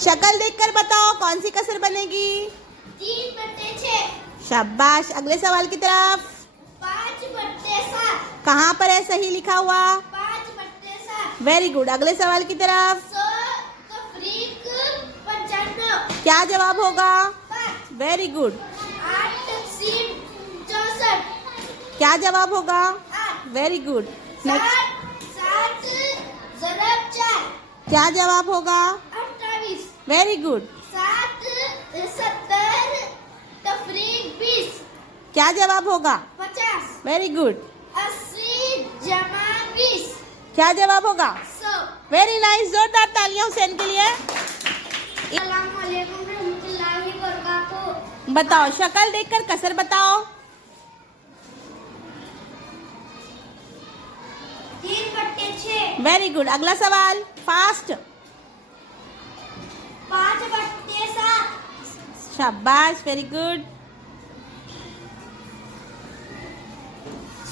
शक्ल देखकर बताओ कौन सी कसर बनेगी। 3/6। शाबाश। अगले सवाल की तरफ। 5/7। कहाँ पर है सही लिखा हुआ? 5/7। Very good. अगले सवाल की तरफ। 100 तफरीक 95। क्या जवाब होगा? 5। Very good. 8 तक़सीम 64। क्या जवाब होगा? 8। Very good. नेक्स्ट। 7 ज़रब 4। क्या जवाब होगा? 28। Very good. 70 तफरीक 20। क्या जवाब होगा? 50। Very good. 80 जमा 20। क्या जवाब होगा? 100। Very nice. जोरदार तालियां हुसैन के लिए। अस्सलामु अलैकुम रहमतुल्लाहि व बरकातुहू। बताओ शक्ल देखकर कसर बताओ। 3/6। Very good. अगला सवाल फास्ट। 5/7। शाबाश। Very good.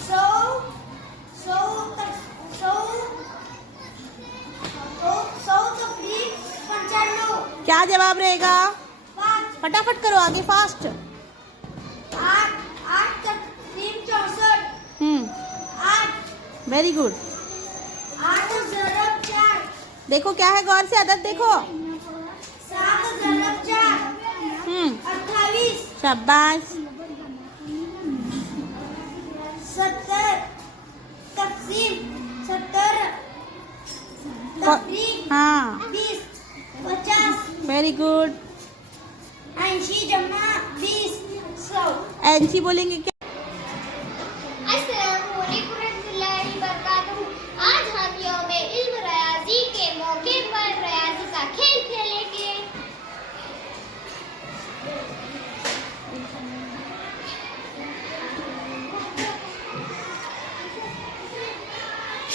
100 तफरीक 95। क्या जवाब रहेगा? 5। फटाफट करो आगे फास्ट। 8 तकसीम 64। 8। Very good. 8 ज़रब 4। देखो क्या है, गौर से अदद देखो। 7 ज़रब 4। 28। शाबाश। 70 तकसीम 70। तफरीक हाँ 20। 50। Very good. 80 जमा 20। 100। एनसी बोलेंगे क्या? अस्सलामु अलैकुम रहमतुल्लाहि व बरकातुहू। आज हम यौम इल्म रियाज़ी के मौके पर रियाज़ी का खेल खेलेंगे।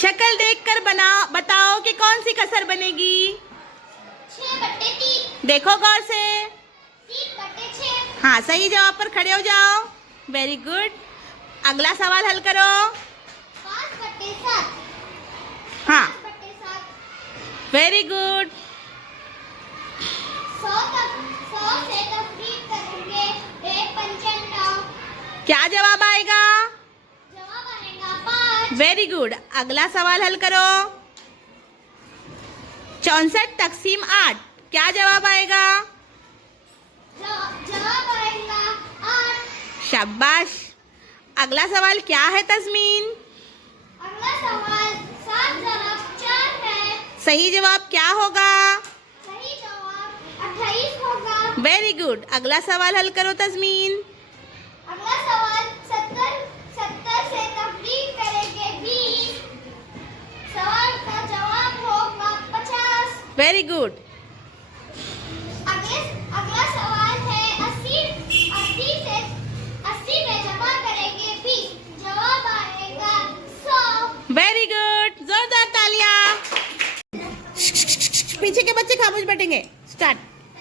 शक्ल देखकर बताओ कि कौन सी कसर बनेगी। 6/3। देखो गौर से। 3/6। हाँ सही जवाब पर खड़े हो जाओ। Very good. अगला सवाल हल करो। 5/7। हाँ 5/7। Very good. 100 से तफरीक करेंगे 1/9। क्या जवाब आएगा? जवाब आएगा 5। Very good. अगला सवाल हल करो। 64 तक़सीम 8। क्या जवाब आएगा? जवाब आएगा 8। शाबाश। अगला सवाल क्या है तस्मीन? अगला सवाल 7 ज़रब 4 है। सही जवाब क्या होगा? सही जवाब 28 होगा। Very good. अगला सवाल हल करो तस्मीन। अगला सवाल 70 से तफरीक करेंगे 20। सवाल का जवाब होगा 50। Very good. अगला सवाल है 80 में जमा करेंगे 20। जवाब आएगा 100। Very good. जोरदार तालियां। पीछे के बच्चे खामोश बैठेंगे। स्टार्ट।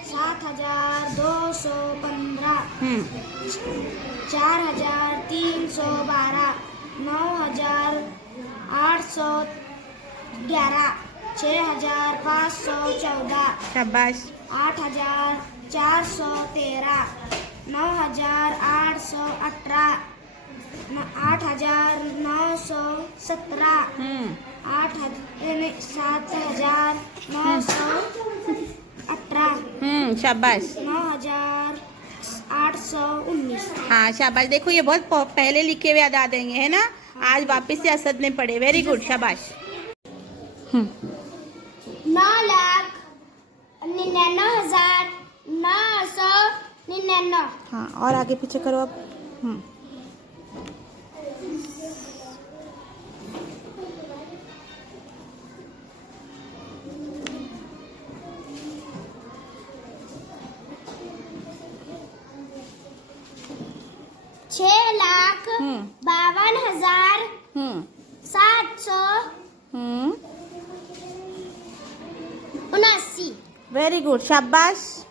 7215। 4312। 9811। 6514। शाबाश। 8413। 9818। 8917। 7918। शाबाश। 9819। हाँ शाबाश। देखो ये बहुत पहले लिखे हुए याद आ देंगे है ना। आज वापस से असद ने पढ़े। Very good. शाबाश। 9,99,999। हाँ और आगे पीछे करो अब। 6,52,779। Very good. शाबाश।